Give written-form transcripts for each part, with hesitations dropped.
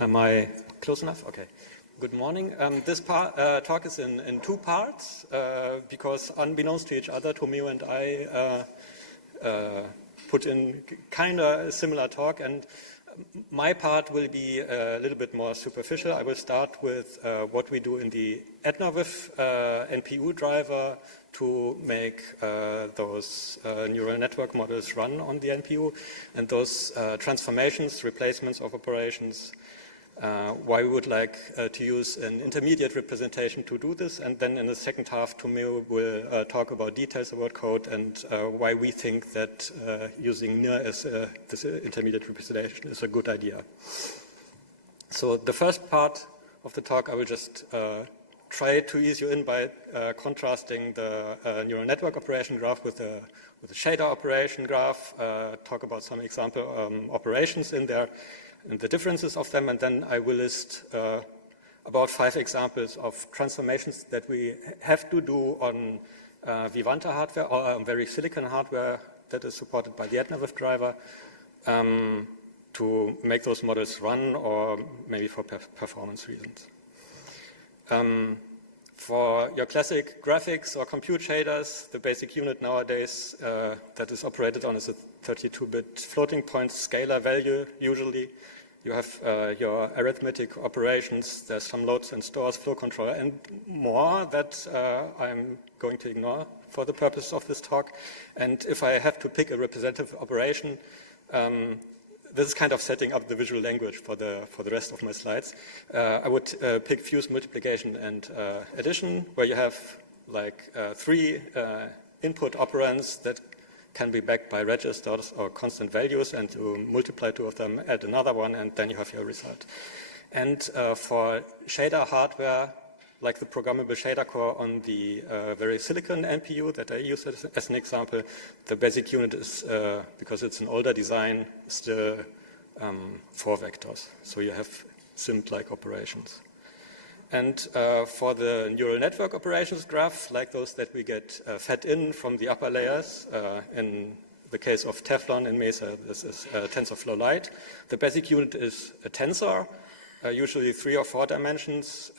Am I close enough? Okay. Good morning. This talk is in two parts because unbeknownst to each other, Tomeu and I put in kind of a similar talk, and my part will be a little bit more superficial. I will start with what we do in the Etna with NPU driver to make those neural network models run on the NPU, and those transformations, replacements of operations, why we would like to use an intermediate representation to do this, and then in the second half, Tomeu will talk about details about code and why we think that using NIR as this intermediate representation is a good idea. So the first part of the talk, I will just try to ease you in by contrasting the neural network operation graph with the shader operation graph, talk about some example operations in there, and the differences of them, and then I will list about 5 examples of transformations that we have to do on Vivanta hardware or on very silicon hardware that is supported by the EtnaViv driver to make those models run, or maybe for performance reasons. For your classic graphics or compute shaders, the basic unit nowadays that is operated on is a 32-bit floating point scalar value usually. You have your arithmetic operations, there's some loads and stores, flow controller, and more that I'm going to ignore for the purpose of this talk. And if I have to pick a representative operation, this is kind of setting up the visual language for the rest of my slides. I would pick fuse multiplication and addition, where you have like 3 input operands that can be backed by registers or constant values, and to multiply 2 of them, add another one, and then you have your result. And for shader hardware, like the programmable shader core on the very silicon NPU that I use as an example, the basic unit is, because it's an older design, still 4 vectors. So you have SIMD-like operations. And for the neural network operations graph, like those that we get fed in from the upper layers, in the case of Teflon and Mesa, this is TensorFlow Lite. The basic unit is a tensor, usually 3 or 4 dimensions,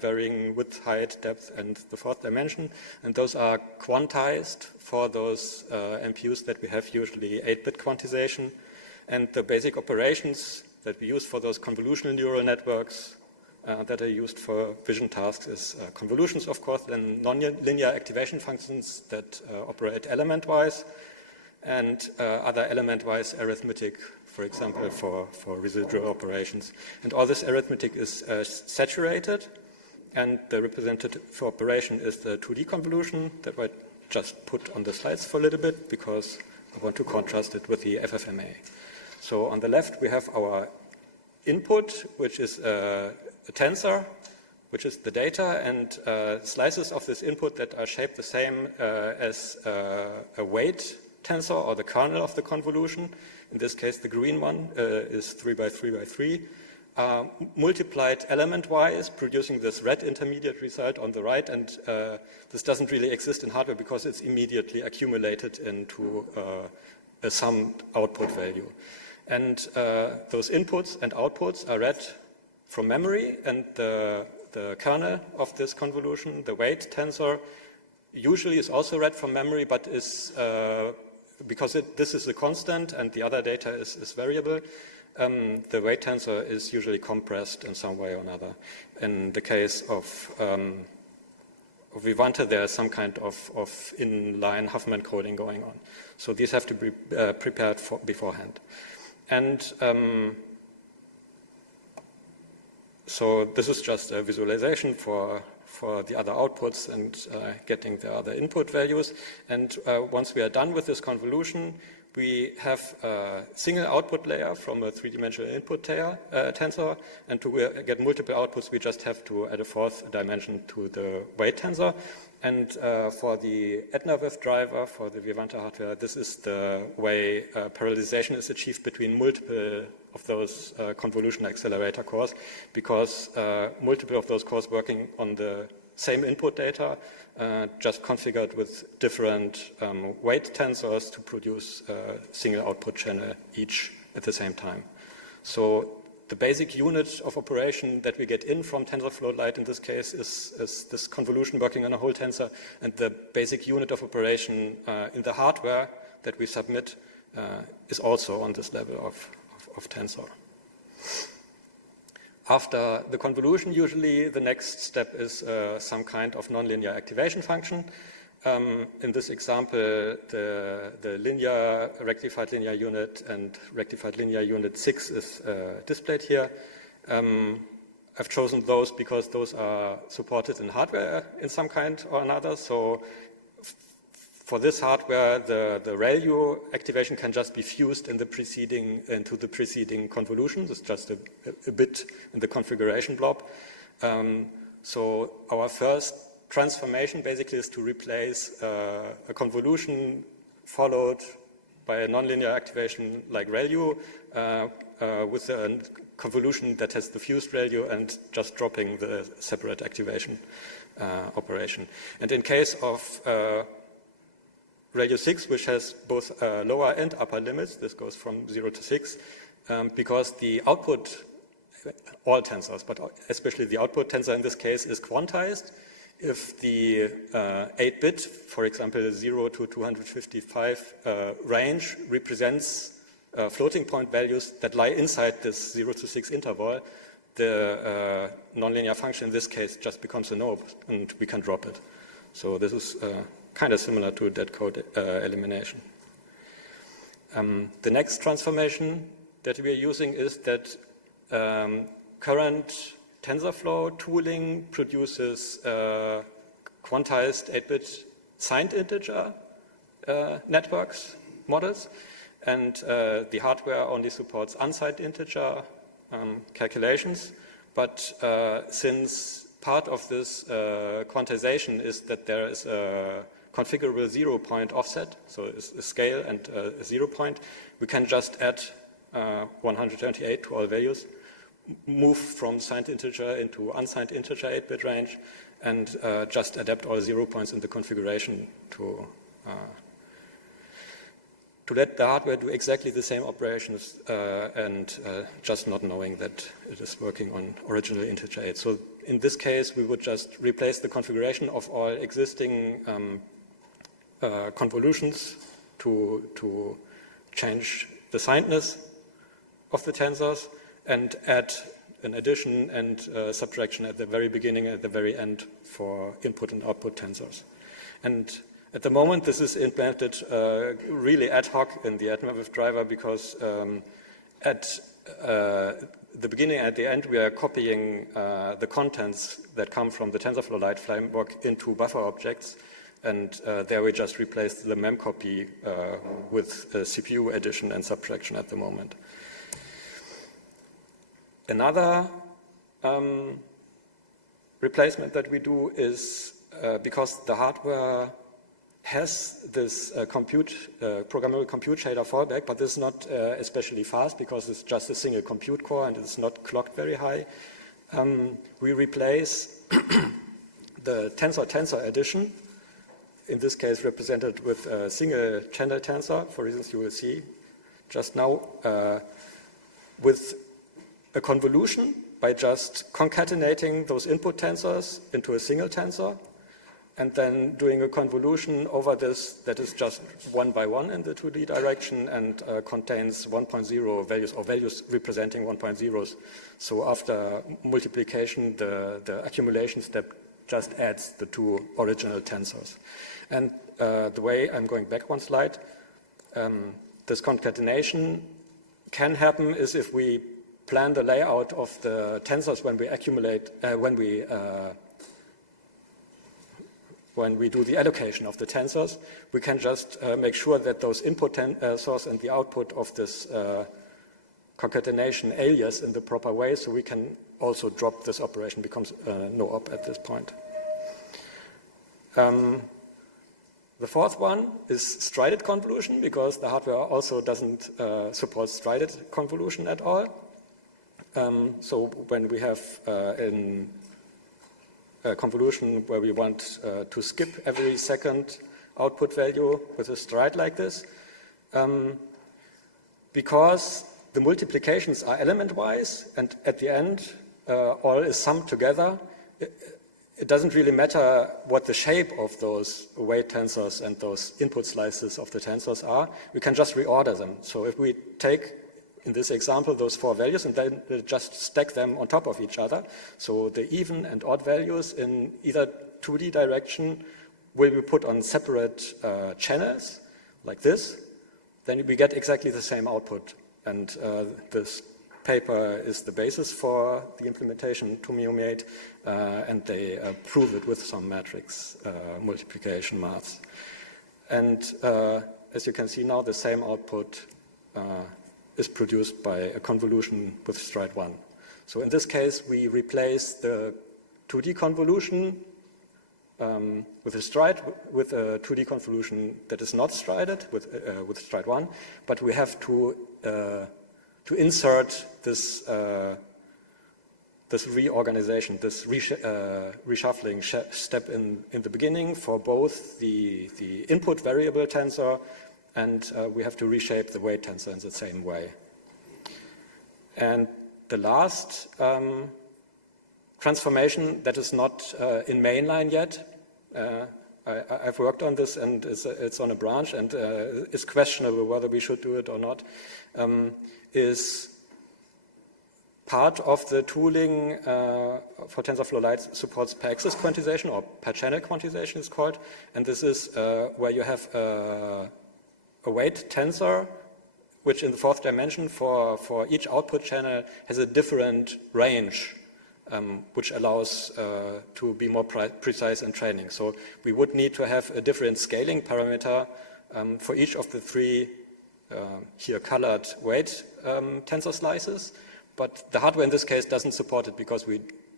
varying width, height, depth, and the 4th dimension. And those are quantized for those NPUs that we have, usually 8-bit quantization. And the basic operations that we use for those convolutional neural networks that are used for vision tasks is convolutions, of course, then nonlinear activation functions that operate element-wise, and other element-wise arithmetic, for example, for residual operations. And all this arithmetic is saturated, and the representative operation is the 2D convolution that I just put on the slides for a little bit because I want to contrast it with the FFMA. So on the left, we have our input, which is a tensor, which is the data, and slices of this input that are shaped the same as a weight tensor or the kernel of the convolution. In this case, the green one is 3 by 3 by 3, multiplied element-wise, producing this red intermediate result on the right, and this doesn't really exist in hardware because it's immediately accumulated into a summed output value. And those inputs and outputs are read from memory, and the kernel of this convolution, the weight tensor, usually is also read from memory, but is, because this is a constant and the other data is variable, the weight tensor is usually compressed in some way or another. In the case of Vivanta, there is some kind of inline Huffman coding going on. So these have to be prepared beforehand. And so this is just a visualization for the other outputs and getting the other input values. And once we are done with this convolution, we have a single output layer from a 3-dimensional input tensor, and to get multiple outputs, we just have to add a 4th dimension to the weight tensor. And for the EtnaViv driver, for the Vivanta hardware, this is the way parallelization is achieved between multiple of those convolution accelerator cores, because multiple of those cores working on the same input data, just configured with different weight tensors to produce a single output channel each at the same time. So the basic unit of operation that we get in from TensorFlow Lite in this case is this convolution working on a whole tensor, and the basic unit of operation in the hardware that we submit is also on this level of tensor. After the convolution, usually the next step is some kind of nonlinear activation function. In this example, the linear, rectified linear unit and rectified linear unit 6 is displayed here. I've chosen those because those are supported in hardware in some kind or another. So for this hardware, the ReLU activation can just be fused into the preceding convolution. It's just a bit in the configuration blob. So our first transformation basically is to replace a convolution followed by a nonlinear activation like ReLU with a convolution that has the fused ReLU and just dropping the separate activation operation. And in case of ReLU 6, which has both lower and upper limits, this goes from 0 to 6, because the output, all tensors, but especially the output tensor in this case is quantized. If the 8-bit, for example, 0 to 255 range represents floating point values that lie inside this 0 to 6 interval, the nonlinear function in this case just becomes a no, and we can drop it. So this is kind of similar to dead code elimination. The next transformation that we are using is that current TensorFlow tooling produces quantized 8-bit signed integer networks models, and the hardware only supports unsigned integer calculations. But since part of this quantization is that there is a configurable 0-point offset, so it's a scale and a 0 point, we can just add 128 to all values, move from signed integer into unsigned integer 8-bit range, and just adapt all 0 points in the configuration to let the hardware do exactly the same operations and just not knowing that it is working on original integer 8. So in this case, we would just replace the configuration of all existing convolutions to change the signedness of the tensors, and add an addition and subtraction at the very beginning and at the very end for input and output tensors. And at the moment, this is implemented really ad hoc in the AdMaviv driver because at the beginning and at the end, we are copying the contents that come from the TensorFlow Lite framework into buffer objects, and there we just replace the mem copy with CPU addition and subtraction at the moment. Another replacement that we do is because the hardware has this programmable compute shader fallback, but this is not especially fast because it's just a single compute core and it's not clocked very high. We replace the tensor addition, in this case represented with a single channel tensor, for reasons you will see just now, with a convolution by just concatenating those input tensors into a single tensor, and then doing a convolution over this that is just 1 by 1 in the 2D direction and contains 1.0 values or values representing 1.0s. So after multiplication, the accumulation step just adds the two original tensors. And the way I'm going back one slide, this concatenation can happen is if we plan the layout of the tensors when we accumulate, when we do the allocation of the tensors, we can just make sure that those input tensors and the output of this concatenation alias in the proper way, so we can also drop this operation, becomes no op at this point. The fourth one is strided convolution, because the hardware also doesn't support strided convolution at all. So when we have a convolution where we want to skip every second output value with a stride like this, because the multiplications are element-wise, and at the end, all is summed together. It doesn't really matter what the shape of those weight tensors and those input slices of the tensors are. We can just reorder them. So if we take, in this example, those 4 values and then just stack them on top of each other, so the even and odd values in either 2D direction will be put on separate channels, like this, then we get exactly the same output. And this paper is the basis for the implementation Tomeu made, and they prove it with some matrix multiplication maths. And as you can see now, the same output is produced by a convolution with stride 1. So in this case, we replace the 2D convolution with a stride, with a 2D convolution that is not strided, with stride 1, but we have to insert this this reorganization, this reshuffling step in the beginning for both the input variable tensor, and we have to reshape the weight tensor in the same way. And the last transformation that is not in mainline yet, I've worked on this and it's on a branch, and it's questionable whether we should do it or not, is part of the tooling for TensorFlow Lite supports per axis quantization, or per channel quantization it's called. And this is where you have a weight tensor, which in the 4th dimension for each output channel has a different range, which allows to be more precise in training. So we would need to have a different scaling parameter for each of the 3 here colored weight tensor slices, but the hardware in this case doesn't support it because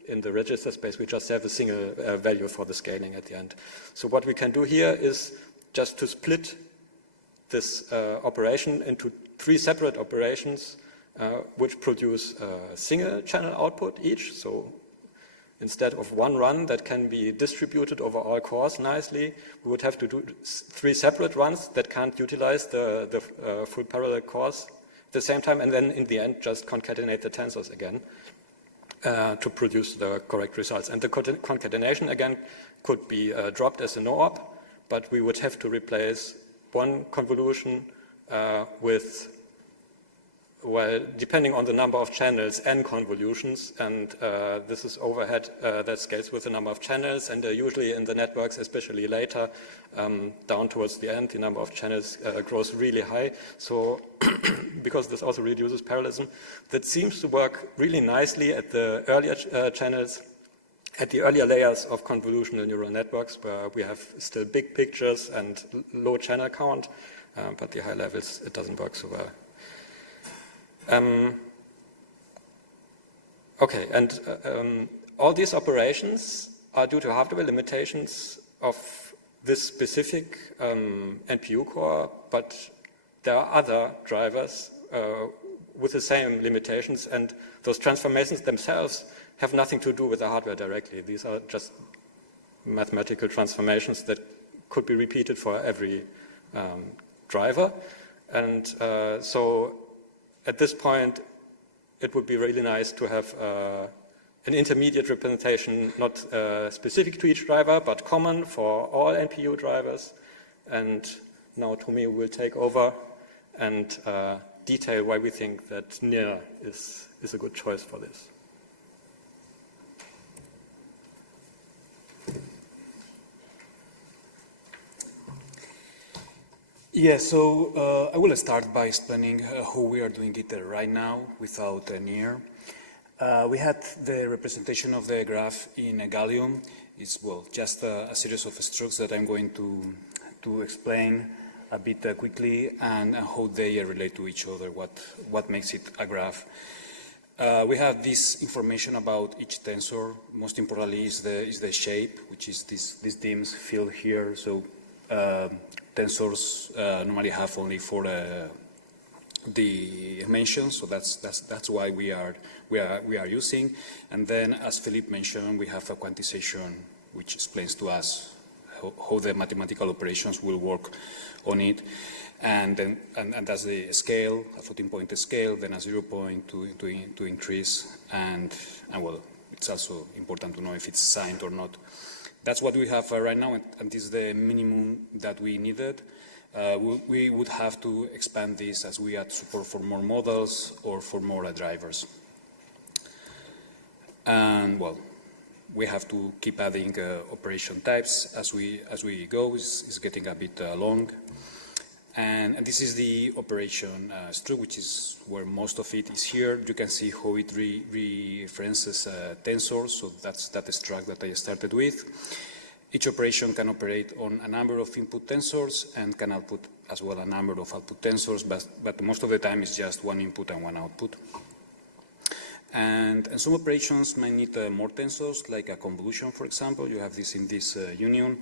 in the register space we just have a single value for the scaling at the end. So what we can do here is just to split this operation into 3 separate operations which produce a single channel output each. So instead of 1 run that can be distributed over all cores nicely, we would have to do 3 separate runs that can't utilize the full parallel cores at the same time, and then in the end just concatenate the tensors again to produce the correct results. And the concatenation again could be dropped as a no-op, but we would have to replace one convolution with, well, depending on the number of channels, n convolutions, and this is overhead that scales with the number of channels, and usually in the networks, especially later, down towards the end, the number of channels grows really high. So because this also reduces parallelism, that seems to work really nicely at the earlier channels, at the earlier layers of convolutional neural networks, where we have still big pictures and low channel count, but the high levels, it doesn't work so well. Okay, and all these operations are due to hardware limitations of this specific NPU core, but there are other drivers with the same limitations, and those transformations themselves have nothing to do with the hardware directly. These are just mathematical transformations that could be repeated for every driver. And so at this point, it would be really nice to have an intermediate representation, not specific to each driver, but common for all NPU drivers. And now Tomeu will take over and detail why we think that NIR is a good choice for this. Yeah, so I will start by explaining how we are doing it right now without NIR. We had the representation of the graph in a gallium. It's, well, just a series of strokes that I'm going to explain a bit quickly, and how they relate to each other, what makes it a graph. We have this information about each tensor. Most importantly is the shape, which is these dims filled here. So tensors normally have only 4 dimensions, so that's why we are using. And then, as Philipp mentioned, we have a quantization which explains to us how the mathematical operations will work on it. And then, and that's the scale, a floating point scale, then a 0 point to increase, and well, it's also important to know if it's signed or not. That's what we have right now, and this is the minimum that we needed. We would have to expand this as we add support for more models or for more drivers. And well, we have to keep adding operation types as we go. It's getting a bit long. And this is the operation struct, which is where most of it is here. You can see how it references tensors, so that's that struct that I started with. Each operation can operate on a number of input tensors and can output as well a number of output tensors, but most of the time it's just one input and one output. And some operations might need more tensors, like a convolution, for example. You have this in this union.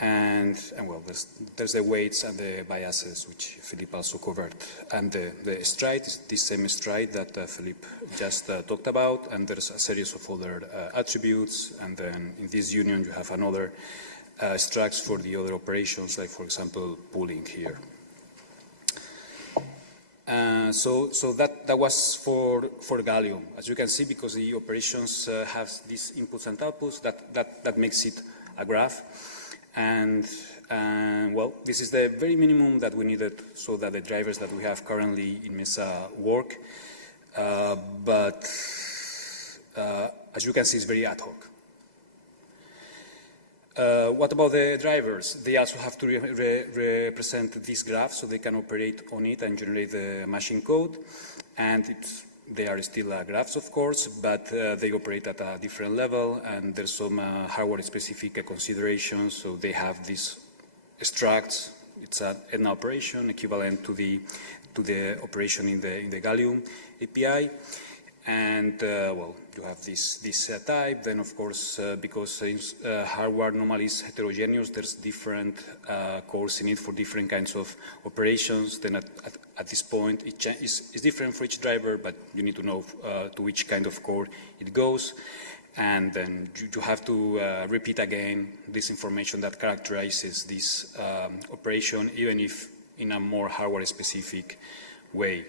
And well, there's the weights and the biases, which Philipp also covered. And the stride is the same stride that Philipp just talked about. And there's a series of other attributes. And then in this union, you have another structs for the other operations, like, for example, pooling here. So that was for gallium. As you can see, because the operations have these inputs and outputs, that makes it a graph. And well, this is the very minimum that we needed so that the drivers that we have currently in Mesa work. But as you can see, it's very ad hoc. What about the drivers? They also have to represent this graph so they can operate on it and generate the machine code. And they are still graphs, of course, but they operate at a different level, and there's some hardware-specific considerations. So they have these structs. It's an operation equivalent to the operation in the Gallium API, and well, you have this type. Then, of course, because hardware normally is heterogeneous, there's different cores in it for different kinds of operations. Then at this point, it's different for each driver, but you need to know to which kind of core it goes. And then you have to repeat again this information that characterizes this operation, even if in a more hardware-specific way.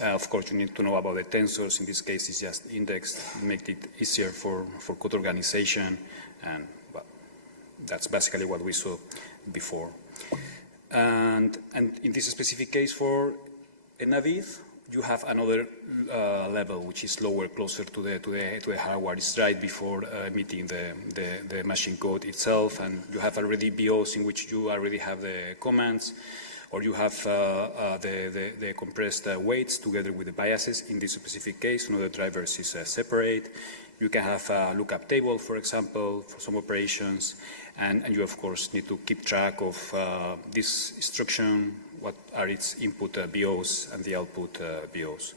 Of course, you need to know about the tensors. In this case, it's just indexed, make it easier for code organization, and well, that's basically what we saw before. And in this specific case for Naviv, you have another level which is lower, closer to the hardware. It's right before meeting the machine code itself, and you have already BOs in which you already have the commands, or you have the compressed weights together with the biases. In this specific case, the drivers is separate. You can have a lookup table, for example, for some operations, and you, of course, need to keep track of this instruction, what are its input BOs and the output BOs,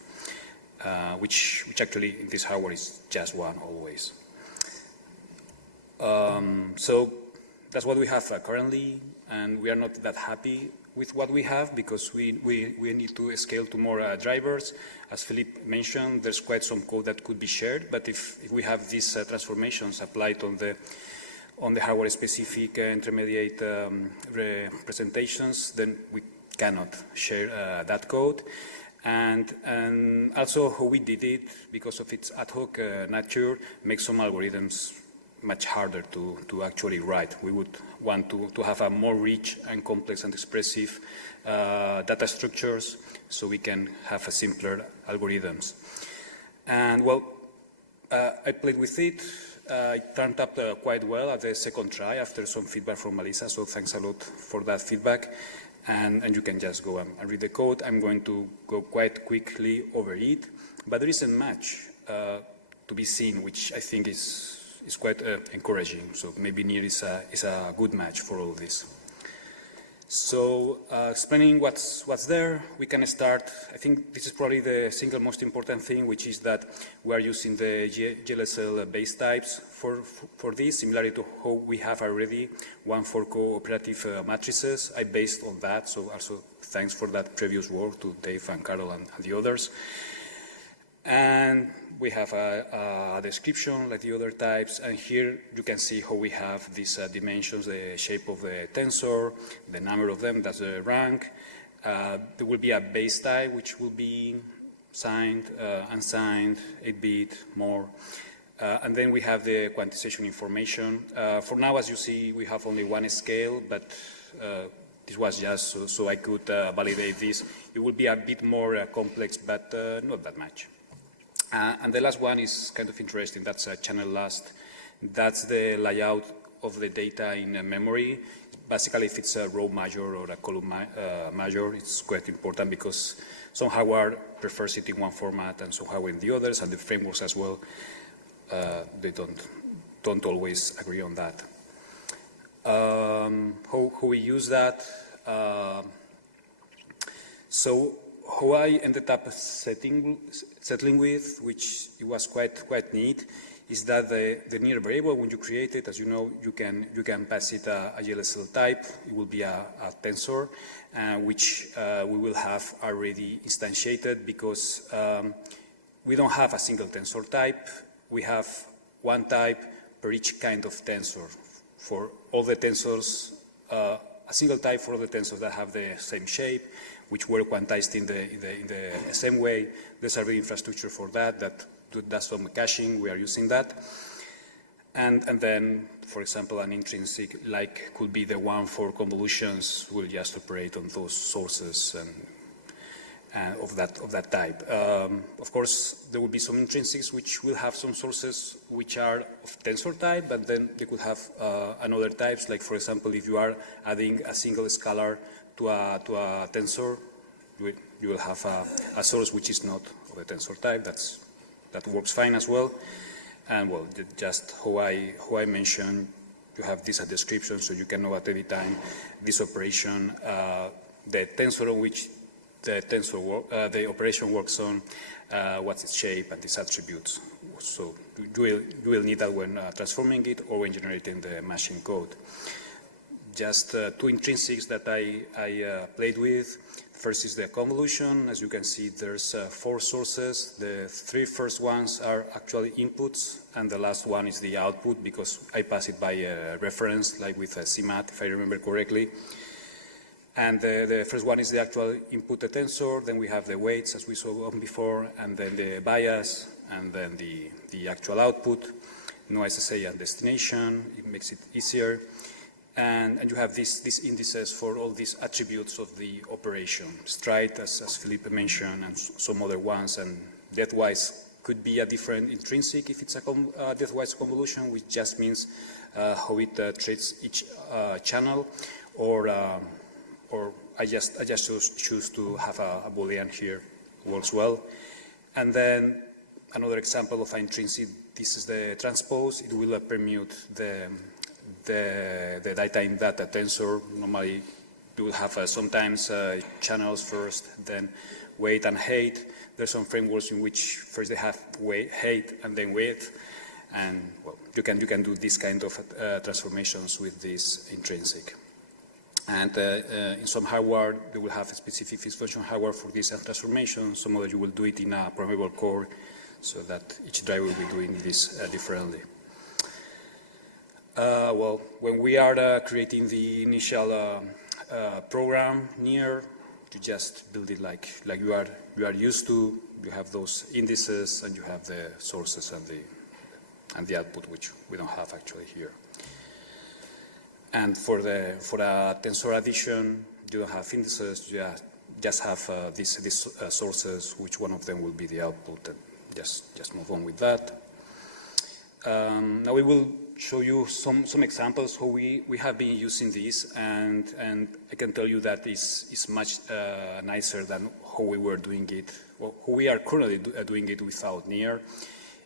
which actually in this hardware is just one always. So that's what we have currently, and we are not that happy with what we have because we need to scale to more drivers. As Philipp mentioned, there's quite some code that could be shared, but if we have these transformations applied on the hardware-specific intermediate representations, then we cannot share that code. And also how we did it, because of its ad hoc nature, makes some algorithms much harder to actually write. We would want to have a more rich and complex and expressive data structures so we can have a simpler algorithms. And well, I played with it. It turned up quite well at the second try after some feedback from Melissa, so thanks a lot for that feedback. And you can just go and read the code. I'm going to go quite quickly over it, but there isn't much to be seen, which I think is quite encouraging. So maybe NIR is a good match for all this. So explaining what's there, we can start. I think this is probably the single most important thing, which is that we are using the GLSL base types for this, similarly to how we have already one for cooperative matrices. I based on that, so also thanks for that previous work to Dave and Carol and the others. And we have a description like the other types, and here you can see how we have these dimensions, the shape of the tensor, the number of them, that's the rank. There will be a base type, which will be signed, unsigned, 8-bit, more. And then we have the quantization information. For now, as you see, we have only one scale, but this was just so I could validate this. It will be a bit more complex, but not that much. And the last one is kind of interesting. That's channel last. That's the layout of the data in memory. Basically, if it's a row major or a column major, it's quite important because some hardware prefers it in one format and some hardware in the others, and the frameworks as well. They don't always agree on that. How we use that? So how I ended up settling with, which it was quite neat, is that the NIR variable, when you create it, as you know, you can pass it a GLSL type. It will be a tensor, which we will have already instantiated because we don't have a single tensor type. We have one type per each kind of tensor. For all the tensors, a single type for all the tensors that have the same shape, which were quantized in the same way. There's already infrastructure for that does some caching. We are using that. And then, for example, an intrinsic, like could be the one for convolutions, will just operate on those sources and of that type. Of course, there will be some intrinsics which will have some sources which are of tensor type, but then they could have another types. Like, for example, if you are adding a single scalar to a tensor, you will have a source which is not of the tensor type. That works fine as well. And well, just how I mentioned, you have this description, so you can know at any time this operation, the tensor on which the operation works on, what's its shape and its attributes. So you will need that when transforming it or when generating the machine code. Just two intrinsics that I played with. First is the convolution. As you can see, there's 4 sources. The 3 first ones are actually inputs, and the last one is the output because I pass it by a reference, like with a CMAT, if I remember correctly. And the first one is the actual input tensor. Then we have the weights, as we saw before, and then the bias, and then the actual output. No SSA and destination. It makes it easier. And you have these indices for all these attributes of the operation. Stride, as Philipp mentioned, and some other ones. And depthwise could be a different intrinsic if it's a depthwise convolution, which just means how it treats each channel, or I just choose to have a Boolean here. Works well. And then another example of an intrinsic. This is the transpose. It will permute the data in that tensor. Normally, you will have sometimes channels first, then weight and height. There's some frameworks in which first they have height and then weight, and well, you can do this kind of transformations with this intrinsic. And in some hardware, they will have a specific fixed function hardware for this transformation. Some other you will do it in a programmable core, so that each driver will be doing this differently. Well, when we are creating the initial program NIR, you just build it like you are used to. You have those indices, and you have the sources and the output, which we don't have actually here. And for a tensor addition, you don't have indices. You just have these sources, which one of them will be the output, and just move on with that. Now we will show you some examples how we have been using this, and I can tell you that is much nicer than how we were doing it, or how we are currently doing it without NIR.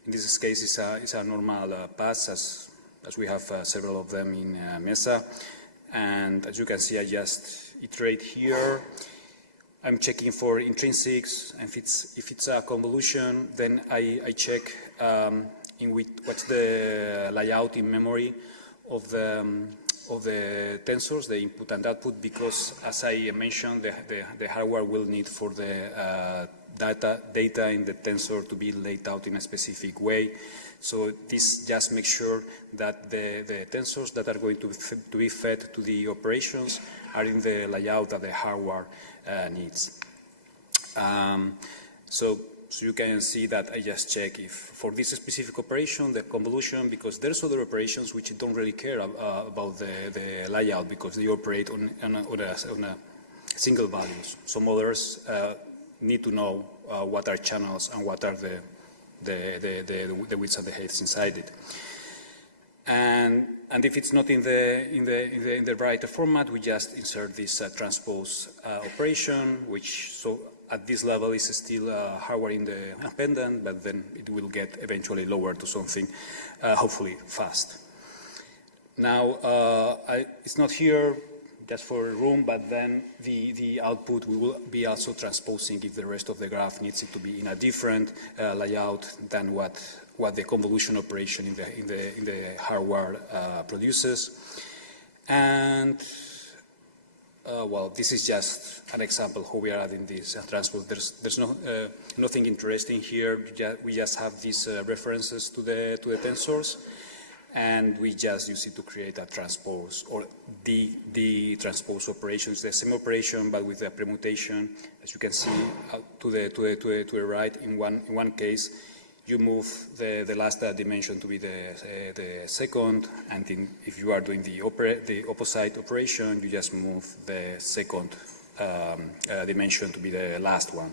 In this case, it's a normal pass, as we have several of them in Mesa, and as you can see, I just iterate here. I'm checking for intrinsics, and if it's a convolution, then I check in which what's the layout in memory of the tensors, the input and output, because as I mentioned, the hardware will need for the data in the tensor to be laid out in a specific way. So this just makes sure that the tensors that are going to be fed to the operations are in the layout that the hardware needs. So you can see that I just check if for this specific operation, the convolution, because there's other operations which don't really care about the layout because they operate on a single values. Some others need to know what are channels and what are the widths and the heights inside it. And if it's not in the right format, we just insert this transpose operation, which so at this level is still hardware independent, but then it will get eventually lower to something hopefully fast. Now it's not here just for room, but then the output we will be also transposing if the rest of the graph needs it to be in a different layout than what the convolution operation in the hardware produces. And well, this is just an example how we are adding this transpose. There's nothing interesting here. We just have these references to the tensors, and we just use it to create a transpose or the transpose operation. It's the same operation, but with a permutation. As you can see, to the right. In one case, you move the last dimension to be the second, and if you are doing the opposite operation, you just move the second dimension to be the last one.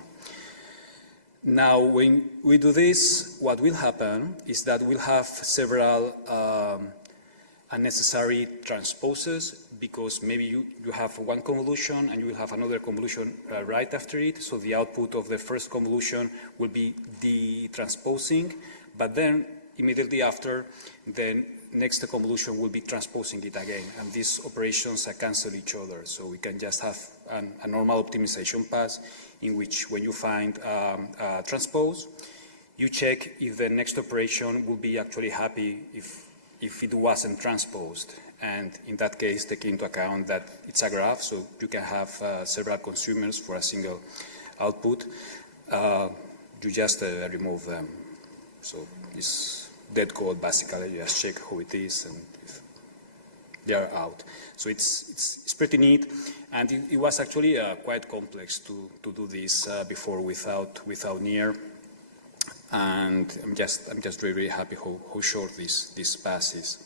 Now, when we do this, what will happen is that we'll have several unnecessary transposes because maybe you have one convolution and you will have another convolution right after it. So the output of the first convolution will be de-transposing, but then immediately after, the next convolution will be transposing it again. And these operations cancel each other. So we can just have a normal optimization pass in which when you find a transpose, you check if the next operation will be actually happy if it wasn't transposed. And in that case, take into account that it's a graph, so you can have several consumers for a single output. You just remove them. So it's dead code, basically. You just check how it is, and if they are out. So it's pretty neat. And it was actually quite complex to do this before without NIR. And I'm just really happy how short this pass is.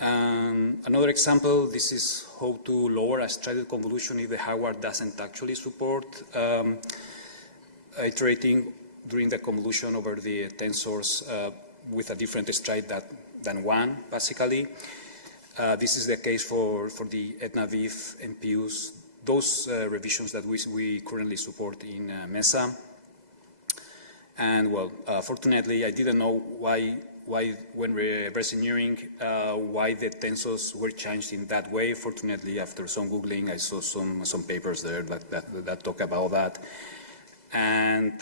Another example, this is how to lower a strided convolution if the hardware doesn't actually support iterating during the convolution over the tensors with a different stride than one, basically. This is the case for the EtnaViv NPUs, those revisions that we currently support in Mesa. And well, fortunately, I didn't know why when reverse engineering, why the tensors were changed in that way. Fortunately, after some Googling, I saw some papers there that talk about that. And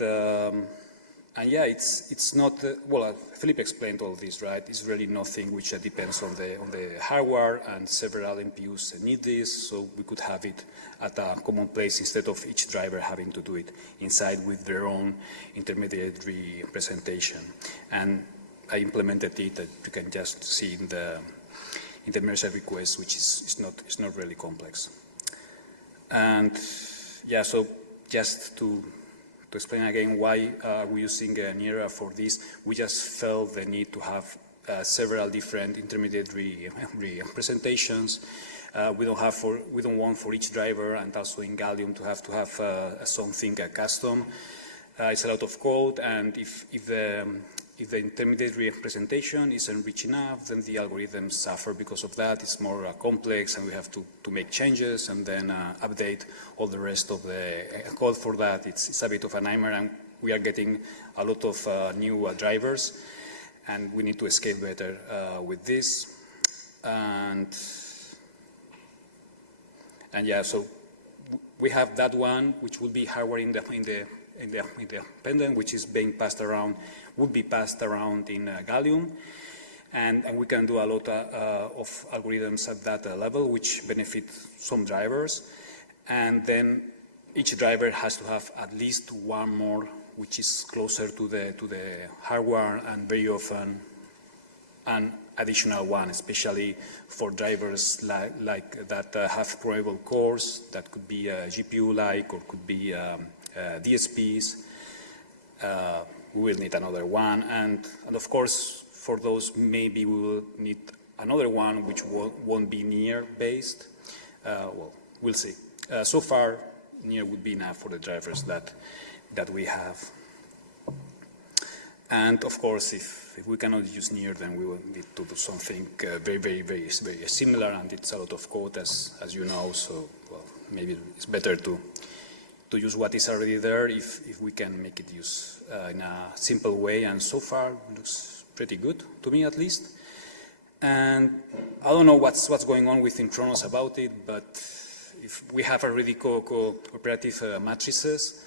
yeah, it's not, well, Philipp explained all this, right? It's really nothing which depends on the hardware, and several NPUs need this, so we could have it at a common place instead of each driver having to do it inside with their own intermediary presentation. And I implemented it that you can just see in the merge request, which is not really complex. And yeah, so just to explain again why we're using NIR for this, we just felt the need to have several different intermediary presentations. We don't want for each driver, and also in Gallium to have something custom. It's a lot of code, and if the intermediary presentation isn't rich enough, then the algorithms suffer because of that. It's more complex, and we have to make changes and then update all the rest of the code for that. It's a bit of a nightmare, and we are getting a lot of new drivers, and we need to scale better with this. And yeah, so we have that one, which will be hardware in the independent, which is being passed around, would be passed around in Gallium, and we can do a lot of algorithms at that level, which benefit some drivers. And then each driver has to have at least one more, which is closer to the hardware, and very often an additional one, especially for drivers like that have programmable cores. That could be GPU-like, or could be DSPs. We will need another one, and of course, for those, maybe we will need another one which won't be NIR based. Well, we'll see. So far, NIR would be enough for the drivers that we have. And of course, if we cannot use NIR, then we will need to do something very similar, and it's a lot of code, as you know. So, well, maybe it's better to use what is already there if we can make it use in a simple way. And so far, it looks pretty good to me, at least. And I don't know what's going on with Intronos about it, but if we have already cooperative matrices,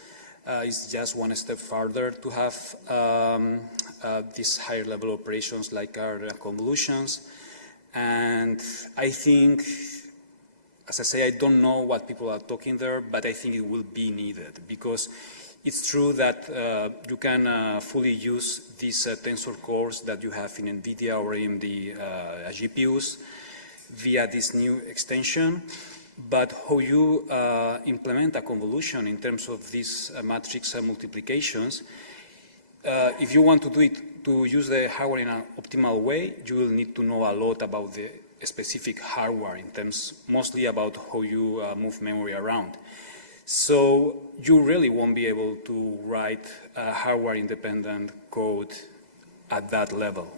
it's just one step further to have these higher level operations like our convolutions. And I think, as I say, I don't know what people are talking there, but I think it will be needed, because it's true that you can fully use these tensor cores that you have in NVIDIA or AMD GPUs via this new extension. But how you implement a convolution in terms of these matrix multiplications, if you want to do it, to use the hardware in an optimal way, you will need to know a lot about the specific hardware, in terms mostly about how you move memory around. So you really won't be able to write hardware-independent code at that level.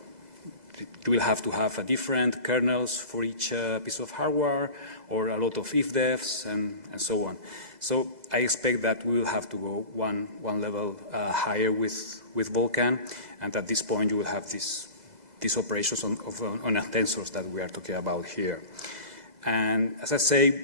You will have to have a different kernels for each piece of hardware, or a lot of if-defs, and so on. So I expect that we will have to go one level higher with Vulkan, and at this point you will have these operations on tensors that we are talking about here. And as I say,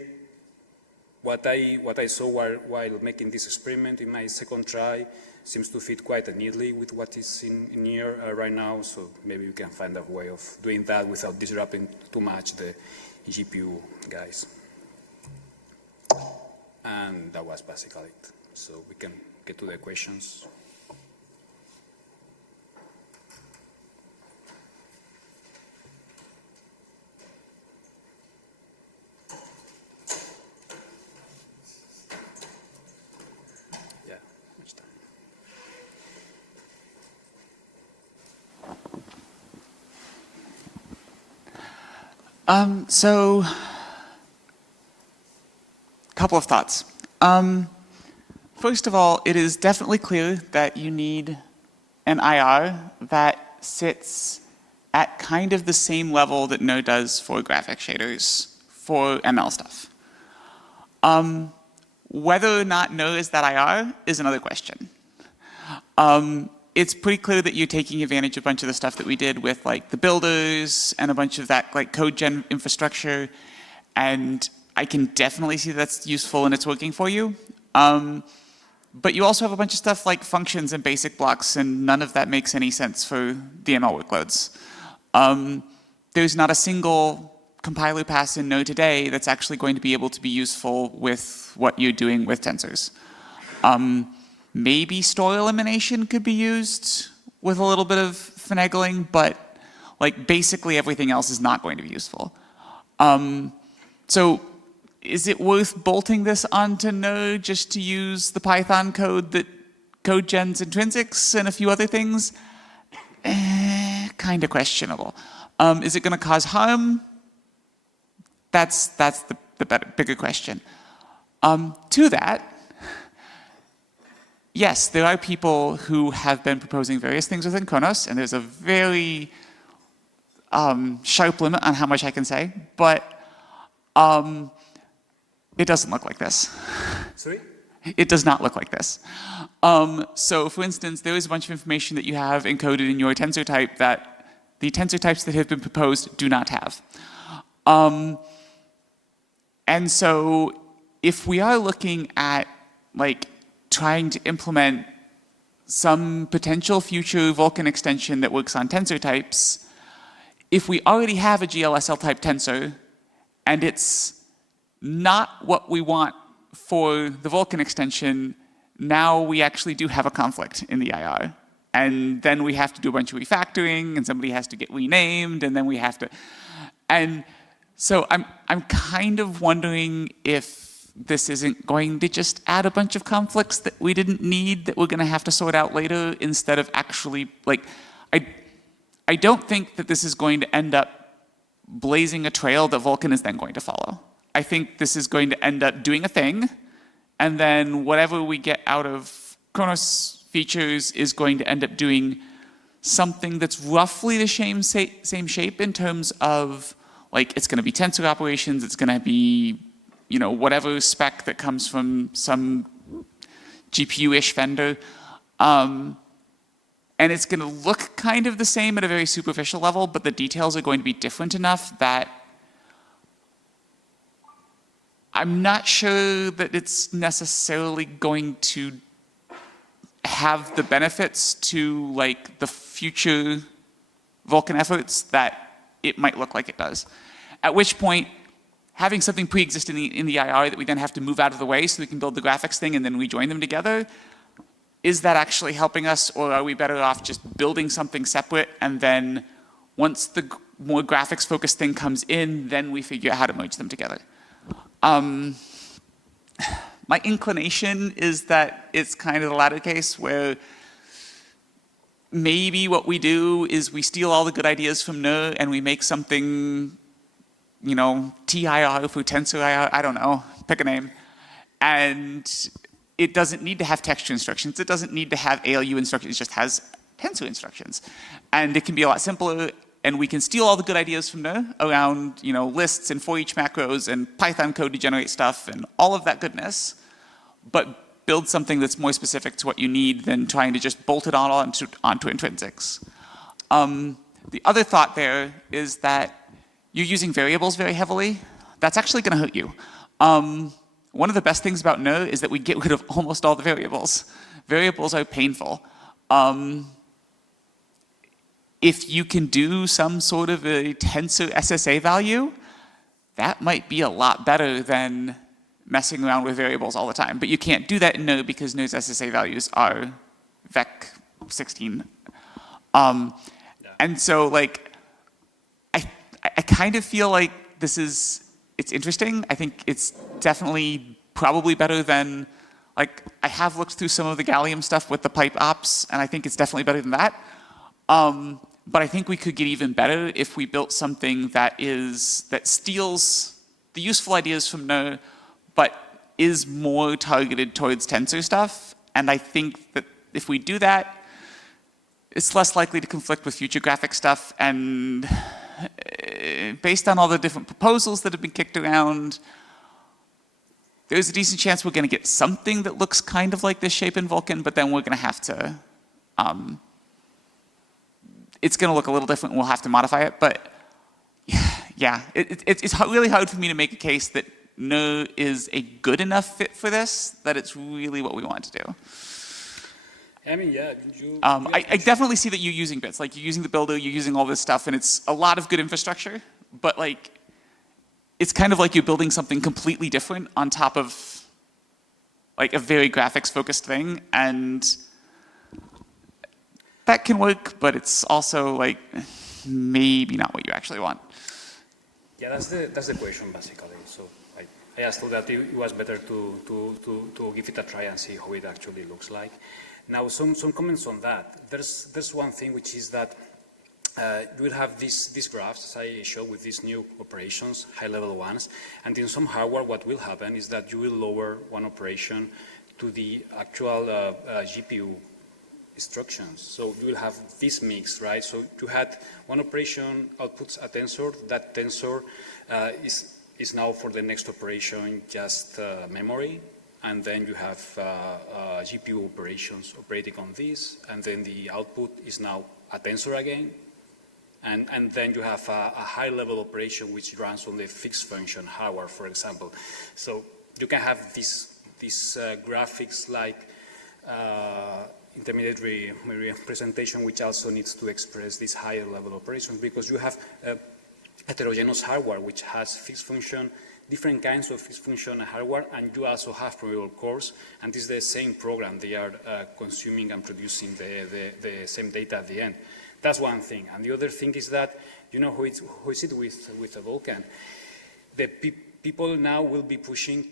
what I saw while making this experiment in my second try seems to fit quite neatly with what is in NIR right now, so maybe we can find a way of doing that without disrupting too much the GPU guys. And that was basically it. So we can get to the questions. Yeah, much time. So, couple of thoughts. First of all, it is definitely clear that you need an IR that sits at kind of the same level that Node does for graphic shaders for ML stuff. Whether or not Node is that IR is another question. It's pretty clear that you're taking advantage of a bunch of the stuff that we did with like the builders and a bunch of that like code gen infrastructure, and I can definitely see that's useful and it's working for you. But you also have a bunch of stuff like functions and basic blocks, and none of that makes any sense for the ML workloads. There's not a single compiler pass in Node today that's actually going to be able to be useful with what you're doing with tensors. Maybe store elimination could be used with a little bit of finagling, but like basically everything else is not going to be useful. So is it worth bolting this onto Node just to use the Python code that code gens intrinsics and a few other things? Kind of questionable. Is it going to cause harm? That's the bigger question. To that, yes, there are people who have been proposing various things within Kronos, and there's a very sharp limit on how much I can say, but it doesn't look like this. Sorry? It does not look like this. So for instance, there is a bunch of information that you have encoded in your tensor type that the tensor types that have been proposed do not have. And so if we are looking at like trying to implement some potential future Vulkan extension that works on tensor types, if we already have a GLSL type tensor and it's not what we want for the Vulkan extension, now we actually do have a conflict in the IR. And then we have to do a bunch of refactoring, and somebody has to get renamed, and then we have to, and so I'm kind of wondering if this isn't going to just add a bunch of conflicts that we didn't need that we're going to have to sort out later, instead of actually, like, I don't think that this is going to end up blazing a trail that Vulkan is then going to follow. I think this is going to end up doing a thing, and then whatever we get out of Kronos features is going to end up doing something that's roughly the same shape in terms of, like, it's going to be tensor operations, it's going to be, you know, whatever spec that comes from some GPU-ish vendor. And it's going to look kind of the same at a very superficial level, but the details are going to be different enough that I'm not sure that it's necessarily going to have the benefits to, like, the future Vulkan efforts that it might look like it does. At which point, having something pre-exist in the IR that we then have to move out of the way so we can build the graphics thing and then rejoin them together, is that actually helping us, or are we better off just building something separate, and then once the more graphics focused thing comes in, then we figure out how to merge them together? My inclination is that it's kind of the latter case, where maybe what we do is we steal all the good ideas from NIR and we make something, you know, TIR for tensor IR, I don't know, pick a name. And it doesn't need to have texture instructions, it doesn't need to have ALU instructions, it just has tensor instructions. And it can be a lot simpler, and we can steal all the good ideas from NIR around, you know, lists and for each macros and Python code to generate stuff and all of that goodness, but build something that's more specific to what you need than trying to just bolt it all onto intrinsics. The other thought there is that you're using variables very heavily. That's actually going to hurt you. One of the best things about NIR is that we get rid of almost all the variables. Variables are painful. If you can do some sort of a tensor SSA value, that might be a lot better than messing around with variables all the time. But you can't do that in NIR because NIR's SSA values are VEC 16. And so, like, I kind of feel like it's interesting. I think it's definitely probably better than, like, I have looked through some of the Gallium stuff with the pipe ops, and I think it's definitely better than that. But I think we could get even better if we built something that steals the useful ideas from NIR, but is more targeted towards tensor stuff. And I think that if we do that, it's less likely to conflict with future graphic stuff. And based on all the different proposals that have been kicked around, there's a decent chance we're going to get something that looks kind of like this shape in Vulkan, but then we're going to have to, it's going to look a little different and we'll have to modify it. But yeah, it's really hard for me to make a case that NIR is a good enough fit for this, that it's really what we want to do. I mean, yeah, I definitely see that you're using bits, like you're using the builder, you're using all this stuff, and it's a lot of good infrastructure, but like, it's kind of like you're building something completely different on top of like a very graphics focused thing, and that can work, but it's also like maybe not what you actually want. Yeah, that's the question basically. So I asked that it was better to give it a try and see how it actually looks like. Now, some comments on that. There's one thing, which is that you will have these graphs, as I showed, with these new operations, high-level ones, and in some hardware what will happen is that you will lower one operation to the actual GPU instructions. So you will have this mix, right? So you had one operation outputs a tensor. That tensor is now for the next operation just memory. And then you have GPU operations operating on this, and then the output is now a tensor again. And then you have a high-level operation which runs on the fixed function hardware, for example. So you can have this graphics like intermediate representation, which also needs to express these higher level operations, because you have heterogeneous hardware which has fixed function different kinds of functional hardware, and you also have programmable cores, and this is the same program. They are consuming and producing the same data at the end. That's one thing. And the other thing is that, you know, who is it with a Vulkan? The people now will be pushing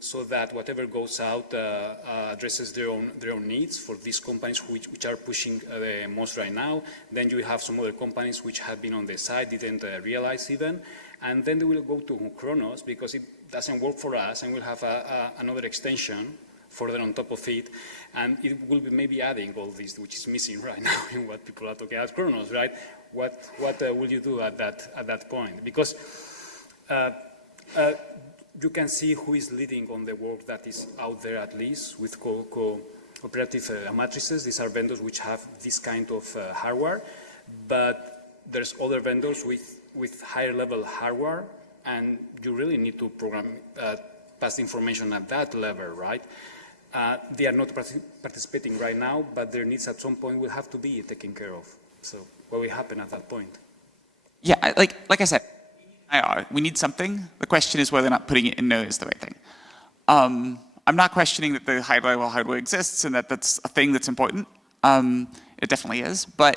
so that whatever goes out addresses their own needs for these companies which are pushing the most right now. Then you have some other companies which have been on the side, didn't realize even. And then they will go to Kronos because it doesn't work for us, and we'll have another extension further on top of it, and it will be maybe adding all this, which is missing right now in what people are talking about Kronos, right? What will you do at that point? Because you can see who is leading on the work that is out there, at least with cooperative matrices. These are vendors which have this kind of hardware, but there's other vendors with higher level hardware, and you really need to program pass information at that level, right? They are not participating right now, but their needs at some point will have to be taken care of. So what will happen at that point? Yeah, like I said, we need something. The question is whether or not putting it in NIR is the right thing. I'm not questioning that the high-level hardware exists and that that's a thing that's important. It definitely is, but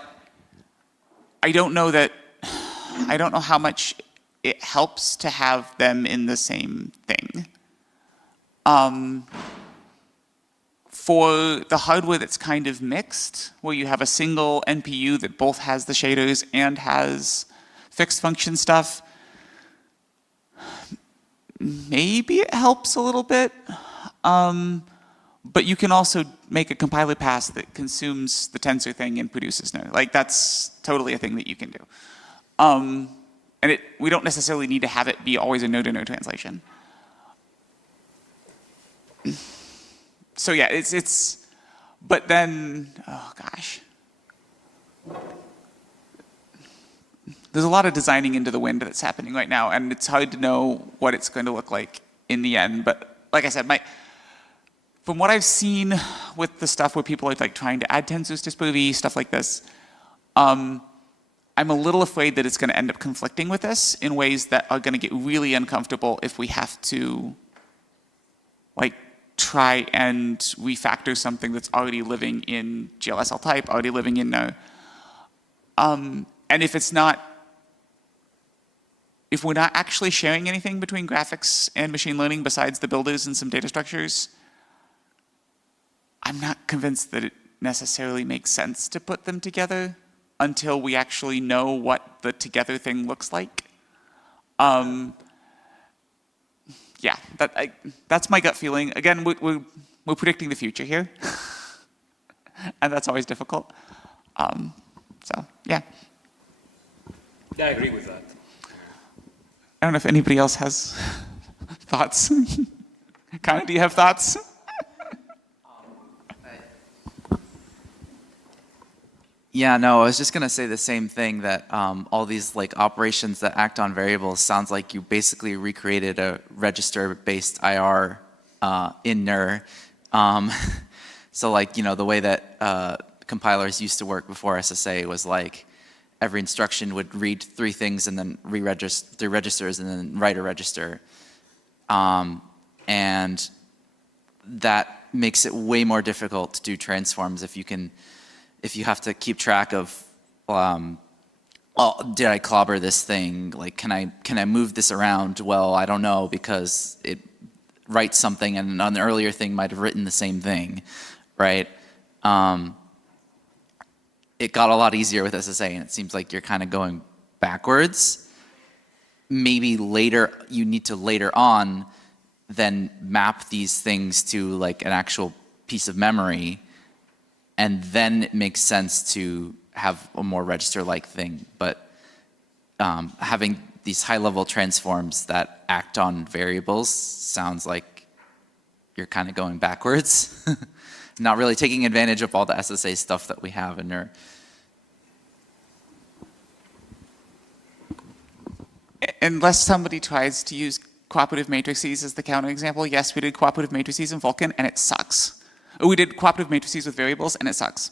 I don't know how much it helps to have them in the same thing. For the hardware that's kind of mixed, where you have a single NPU that both has the shaders and has fixed function stuff, maybe it helps a little bit. But you can also make a compiler pass that consumes the tensor thing and produces NIR. Like, that's totally a thing that you can do. And we don't necessarily need to have it be always a node-to-node translation. So yeah, but then, oh gosh. There's a lot of designing into the wind that's happening right now, and it's hard to know what it's going to look like in the end. But like I said, from what I've seen with the stuff where people are like trying to add tensors to SPIR-V, stuff like this, I'm a little afraid that it's going to end up conflicting with this in ways that are going to get really uncomfortable if we have to like try and refactor something that's already living in GLSL type, already living in NIR. And if we're not actually sharing anything between graphics and machine learning besides the builders and some data structures, I'm not convinced that it necessarily makes sense to put them together until we actually know what the together thing looks like. Yeah, that's my gut feeling. Again, we're predicting the future here, and that's always difficult. So, yeah. Yeah, I agree with that. I don't know if anybody else has thoughts. Connor, do you have thoughts? Yeah, no, I was just gonna say the same thing, that all these like operations that act on variables sounds like you basically recreated a register-based IR in NIR. So like, you know, the way that compilers used to work before SSA was like every instruction would read 3 things and then re-register 3 registers and then write a register. And that makes it way more difficult to do transforms if you have to keep track of, oh, did I clobber this thing? Like, can I move this around? Well, I don't know, because it writes something and an earlier thing might have written the same thing, right? It got a lot easier with SSA, and it seems like you're kind of going backwards. Maybe later, you need to later on then map these things to like an actual piece of memory, and then it makes sense to have a more register-like thing. But having these high-level transforms that act on variables sounds like you're kind of going backwards. Not really taking advantage of all the SSA stuff that we have in there. Unless somebody tries to use cooperative matrices as the counterexample, yes, we did cooperative matrices in Vulkan, and it sucks. We did cooperative matrices with variables, and it sucks.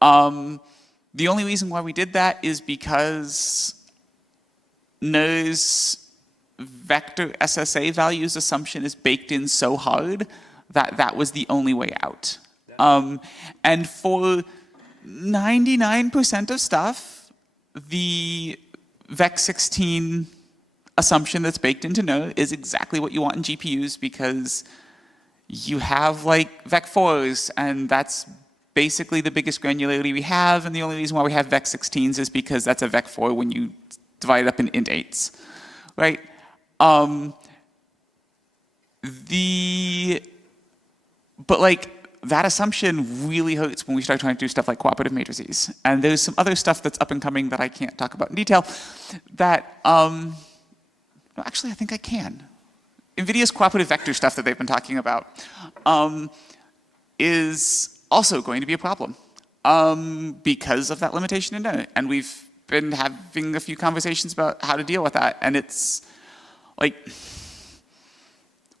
The only reason why we did that is because NIR's vector SSA values assumption is baked in so hard that that was the only way out. And for 99% of stuff, the VEC16 assumption that's baked into NIR is exactly what you want in GPUs because you have like VEC4s, and that's basically the biggest granularity we have, and the only reason why we have VEC16s is because that's a VEC4 when you divide it up in int8s, right? But like, that assumption really hurts when we start trying to do stuff like cooperative matrices. And there's some other stuff that's up and coming that I can't talk about in detail that, no, actually I think I can. NVIDIA's cooperative vector stuff that they've been talking about is also going to be a problem because of that limitation in NIR. And we've been having a few conversations about how to deal with that. And it's like,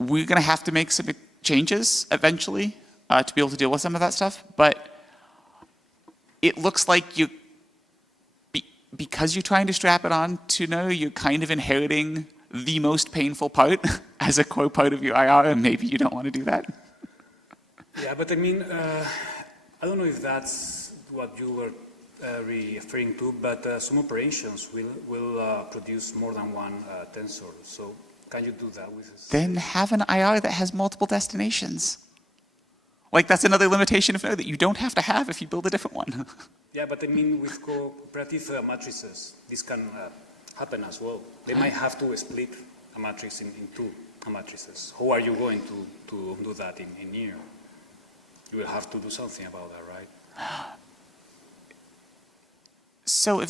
we're gonna have to make some changes eventually to be able to deal with some of that stuff, but it looks like because you're trying to strap it on to NIR, you're kind of inheriting the most painful part as a core part of your IR, and maybe you don't want to do that. Yeah, but I mean, I don't know if that's what you were referring to, but some operations will produce more than one tensor. So can you do that with this? Then have an IR that has multiple destinations. Like, that's another limitation of NIR that you don't have to have if you build a different one. Yeah, but I mean, with cooperative matrices, this can happen as well. They might have to split a matrix in two matrices. How are you going to do that in NIR? You will have to do something about that, right? So,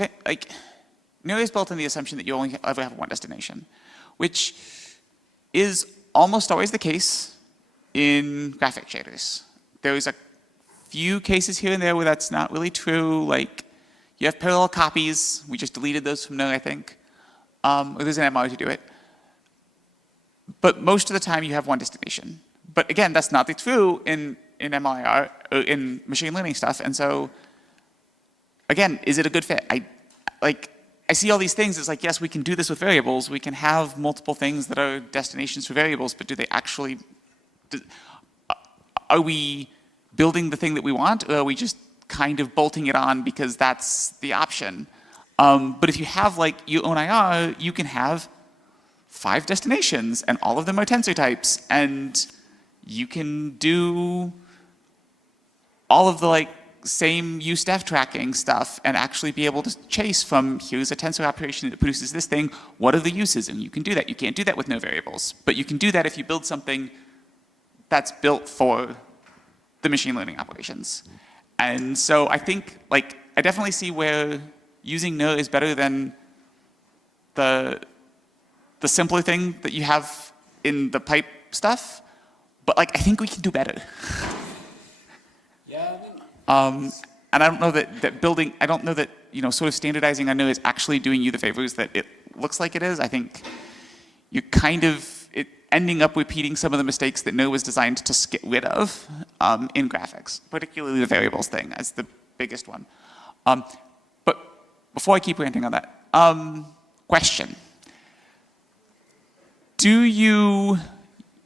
NIR is built on the assumption that you only ever have one destination, which is almost always the case in graphic shaders. There's a few cases here and there where that's not really true, like you have parallel copies, we just deleted those from NIR, I think, or there's an MR to do it. But most of the time you have one destination. But again, that's not the true in MLIR, or in machine learning stuff, and so, again, is it a good fit? I see all these things, it's like, yes, we can do this with variables, we can have multiple things that are destinations for variables, but do they actually, are we building the thing that we want, or are we just kind of bolting it on because that's the option? But if you have like your own IR, you can have 5 destinations, and all of them are tensor types, and you can do all of the like same USTF tracking stuff and actually be able to chase from, here's a tensor operation that produces this thing, what are the uses? And you can do that. You can't do that with no variables, but you can do that if you build something that's built for the machine learning operations. And so I think, like, I definitely see where using NIR is better than the simpler thing that you have in the pipe stuff, but like, I think we can do better. Yeah. And I don't know that building, I don't know that, you know, sort of standardizing on NIR is actually doing you the favors that it looks like it is. I think you're kind of ending up repeating some of the mistakes that NIR was designed to get rid of in graphics, particularly the variables thing as the biggest one. But before I keep ranting on that, question. Do you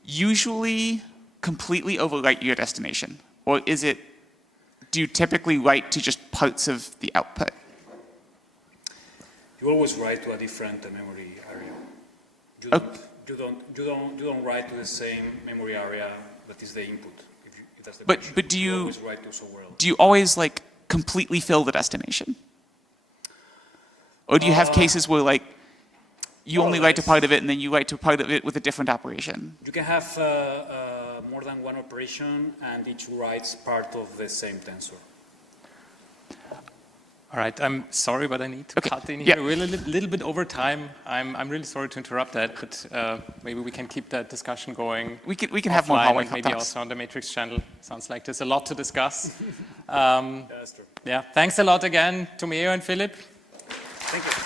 usually completely overwrite your destination? Or do you typically write to just parts of the output? You always write to a different memory area. You don't write to the same memory area that is the input. If that's the question. But do you always write to somewhere else. Do you always like completely fill the destination? Or do you have cases where like you only write to part of it and then you write to part of it with a different operation? You can have more than one operation and each writes part of the same tensor. All right, I'm sorry, but I need to cut in here. We're a little bit over time. I'm really sorry to interrupt that, but maybe we can keep that discussion going. We can have more hallway maybe talks. also on the Matrix channel. Sounds like there's a lot to discuss. That's true. Yeah, thanks a lot again, Tomeu and Philipp. Thank you.